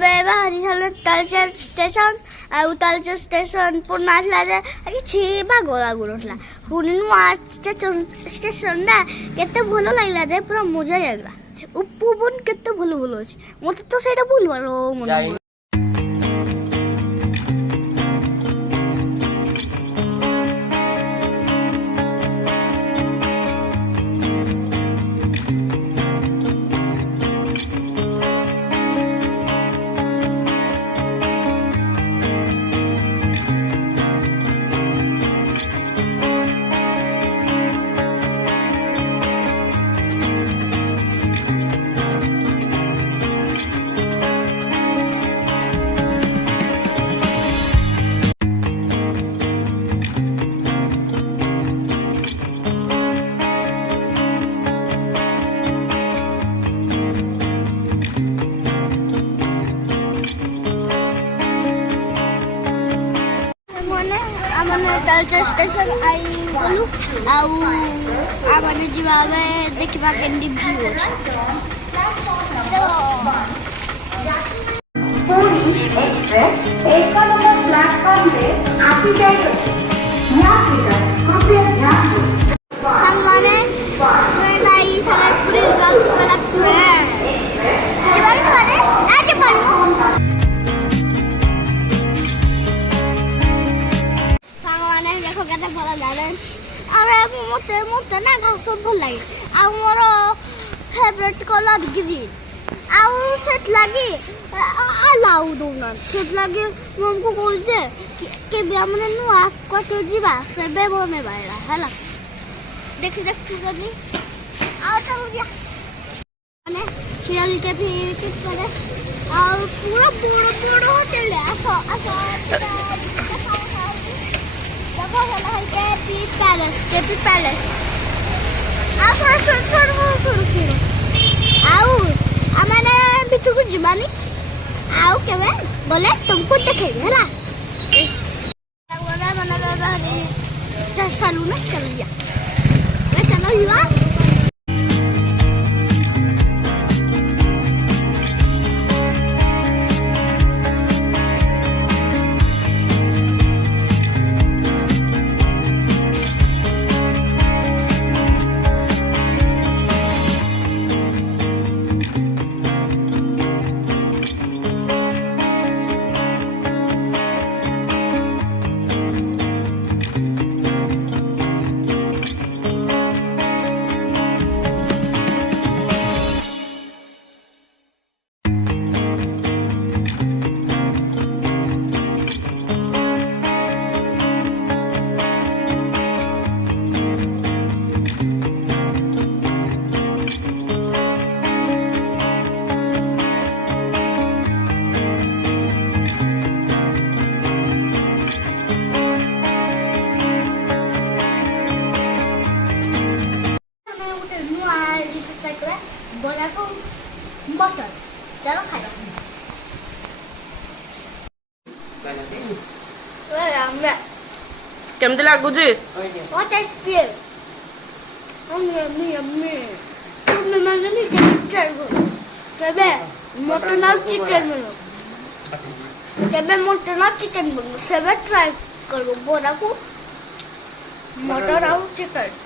ବାହାରି ସାରିଲେ ତାଳଚେର ଷ୍ଟେସନ ଆଉ ତାଳଚେର ଷ୍ଟେସନ ପୁରୁଣା ଥିଲା ଯେ କିଛି ବାଗ ଲାଗୁନଥିଲା ପୁଣି ନୂଆ ଷ୍ଟେସନଟା କେତେ ଭଲ ଲାଗିଲା ଯେ ପୁରା ମଜା ଲାଗିଲା ଉପବନ କେତେ ଭଲ ଭଲ ଅଛି ମତେ ତ ସେଇଟା ଭୁଲବାର ମନେ तालचेर स्टेशन आई गलु आउ आमाने जिबाबे देखिबा केंडी व्यू अछि पूरी एक्सप्रेस एक नंबर प्लेटफॉर्म पे आती जाएगी यात्रीगण कृपया ध्यान दें सामने कोई सारे पूरी रात वाला ट्रेन जिबाबे पारे आज बनमु देखो केते भल लागे अरे मते ना घास भल लागे आ मोर फेवरेट कलर ग्रीन आउ सेट लागे अलाउ दोना सेट लागे हमको कोस दे के भी हमने नुआ क्वार्टर जीवा से बेबो में बाइला हला देख जल्दी आ चलो गया माने शिराली के फिर करे आ पूरा बड़ होटल है आसो Happy Palace. आओ हमारे बिट्टू को जुबानी आओ क्या मैं बोले तुमको देखेंगे है ना बोला मैंने बाबा ने चालू ना कर लिया मैं चलो हुआ बोला को मटर चलो खाओ केमती लागुची व्हाट टेस्टी यम्मी तुमने मांगे नहीं चाहिए केबे मटन और चिकन बनो केबे मटन और चिकन बनो सेबे ट्राई करो बोला को मटर और चिकन